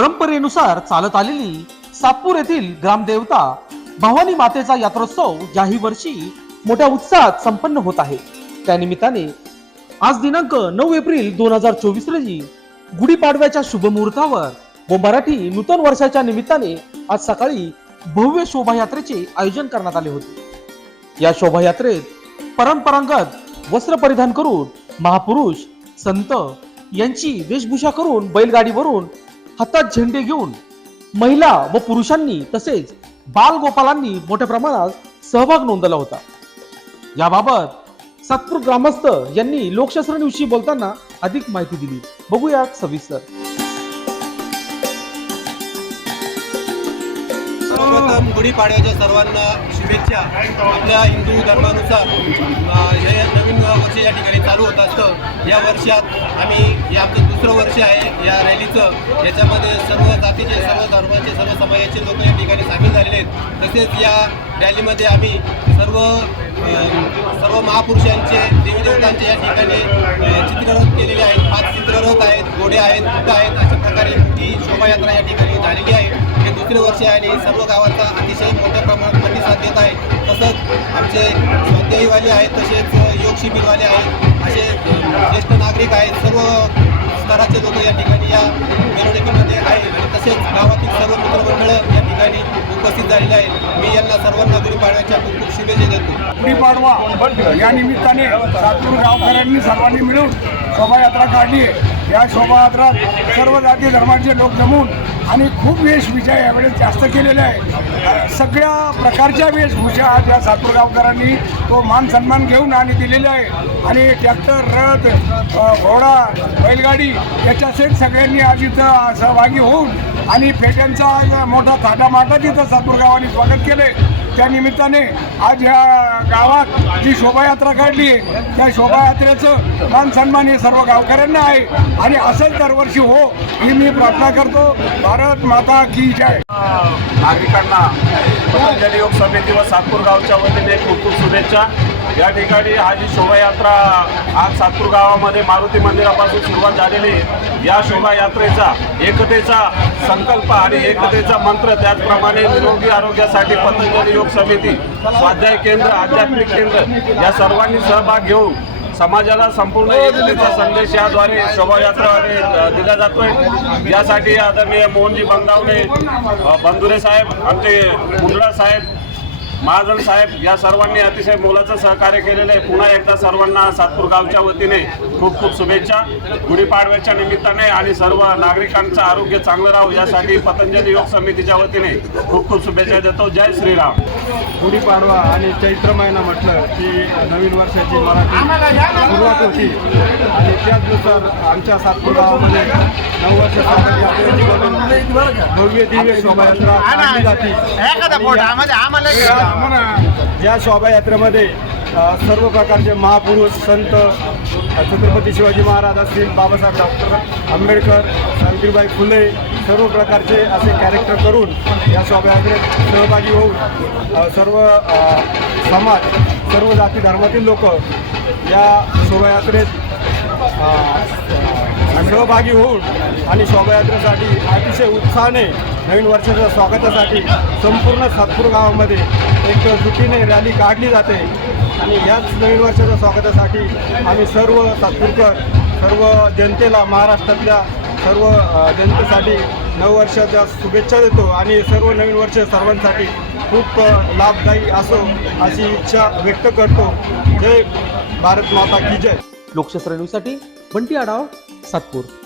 परंपरेनुसार चालत आलेली सातपूर येथील ग्रामदेवता भवानी मातेचा यात्रोत्सव याही वर्षी मोठ्या उत्साहात संपन्न होत आहे. त्यानिमित्ताने आज दिनांक नऊ एप्रिल दोन हजार चोवीस रोजी गुढीपाडव्याच्या शुभमुहूर्तावर व मराठी नूतन वर्षाच्या निमित्ताने आज सकाळी भव्य शोभायात्रेचे आयोजन करण्यात आले होते. या शोभायात्रेत परंपरागत वस्त्र परिधान करून महापुरुष संत यांची वेशभूषा करून बैलगाडीवरून हातात झेंडे घेऊन महिला व पुरुषांनी तसेच बालगोपालांनी मोठ्या प्रमाणात सहभाग नोंदवला होता. याबाबत सातपूर ग्रामस्थ यांनी लोकशास्त्राविषयी बोलताना अधिक माहिती दिली. बघूया सविस्तर. सर्वप्रथम गुढीपाडव्याच्या सर्वांना शुभेच्छा. आपल्या हिंदू धर्मानुसार हे नवीन वर्ष या ठिकाणी चालू होत असतं. या वर्षात आम्ही हे आमचं दुसरं वर्ष आहे या रॅलीचं. याच्यामध्ये सर्व जातीचे सर्व धर्माचे सर्व समाजाचे लोक या ठिकाणी सामील झालेले आहेत. तसेच या रॅलीमध्ये आम्ही सर्व सर्व महापुरुषांचे देवीदेवतांचे या ठिकाणी चित्ररथ केलेले आहेत. पाच चित्ररथ आहेत घोडे आहेत बुद्ध आहेत. अशा प्रकारे मोठी शोभायात्रा या ठिकाणी झालेली आहे. मागील वर्षी आहे आणि सर्व गावाचा अतिशय मोठ्या प्रमाणात प्रतिसाद देत आहे. तसंच आमचे स्वाध्यायीवाले आहेत तसेच योग शिबिरवाले आहेत असे ज्येष्ठ नागरिक आहेत सर्व स्तराचे लोक या ठिकाणी या मिरवणुकीमध्ये आहे आणि तसेच गावातील सर्व मित्रमंडळ या ठिकाणी उपस्थित झालेले आहेत. मी यांना सर्वांना गुढीपाडव्याच्या खूप खूप शुभेच्छा देतो. गुढीपाडवा या निमित्ताने सातूर गावकऱ्यांनी सर्वांनी मिळून शोभायात्रा काढली आहे. या शोभायात्रात सर्व जाती धर्माचे लोक जमून आणि खूप वेशभूषा यावेळेस जास्त केलेल्या आहे सगळ्या प्रकारच्या वेशभूषा आज या सातूर गावकरांनी तो मान सन्मान घेऊन आणि दिलेला आहे आणि ट्रॅक्टर रथ घोडा बैलगाडी याच्यासहित सगळ्यांनी आज इथं सहभागी होऊन आणि फेट्यांचा मोठा थाटामाटा तिथं सातूर गावाने स्वागत केले त्या निमित्ताने आज या गावात जी शोभायात्रा काढली आहे त्या शोभायात्रेचं मान सन्मान हे सर्व गावकऱ्यांना आहे. आणि असंच दरवर्षी हो ही मी प्रार्थना करतो. भारत माता की जय. नागरिकांना पतंजली योग समिती व सातपूर गावच्या वतीने खूप खूप शुभेच्छा. या ठिकाणी हा जी शोभायात्रा आज सातपूर गावामध्ये मारुती मंदिरापासून सुरुवात झालेली आहे. या शोभायात्रेचा एकतेचा संकल्प आणि एकतेचा मंत्र त्याचप्रमाणे निरोगी आरोग्यासाठी पतंजली योग समिती स्वाध्याय केंद्र आध्यात्मिक केंद्र या सर्वांनी सहभाग घेऊन समाजाला संपूर्ण एकतेचा संदेश याद्वारे शोभायात्राद्वारे दिला जातोय यासाठी आदरणीय मोहनजी बंदावणे बंधुरे साहेब आमचे मुंडळा साहेब महाजन साहेब या सर्वांनी अतिशय मोलाचं सहकार्य केलेलं आहे. पुन्हा एकदा सर्वांना सातपूर गावच्या वतीने खूप खूप शुभेच्छा. गुढीपाडव्याच्या निमित्ताने आणि सर्व नागरिकांचं आरोग्य चांगलं राहू यासाठी पतंजली योग समितीच्या वतीने खूप खूप शुभेच्छा देतो. जय श्रीराम. गुढीपाडवा आणि चैत्र महिना म्हटलं की नवीन वर्षाची मराठी सुरुवात होती. आणि त्याचनुसार आमच्या सातपूर गावामध्ये नऊ वर्षासाठी आपल्या भव्य दिव्य शोभायात्रा जाते. या- शोभायात्रेमध्ये सर्व प्रकारचे महापुरुष संत छत्रपती शिवाजी महाराज असतील बाबासाहेब डॉक्टर आंबेडकर सावित्रीबाई फुले सर्व प्रकारचे असे कॅरेक्टर करून या शोभायात्रेत सहभागी होऊन सर्व समाज सर्व जाती धर्मातील लोक या शोभायात्रेत सहभागी होऊन आणि शोभायात्रेसाठी अतिशय उत्साहाने नवीन वर्षाच्या स्वागतासाठी संपूर्ण सातपूर गावामध्ये एक जुटीने रॅली काढली जाते. आणि याच नवीन वर्षाच्या स्वागतासाठी आम्ही सर्व सातपूरकर सर्व जनतेला महाराष्ट्रातल्या सर्व जनतेसाठी नववर्षाच्या शुभेच्छा देतो आणि सर्व नवीन वर्ष सर्वांसाठी खूप लाभदायी असो अशी इच्छा व्यक्त करतो. जय भारत माता की जय. लोकशास्त्र न्यूजसाठी बंटी आढाव. सातपूर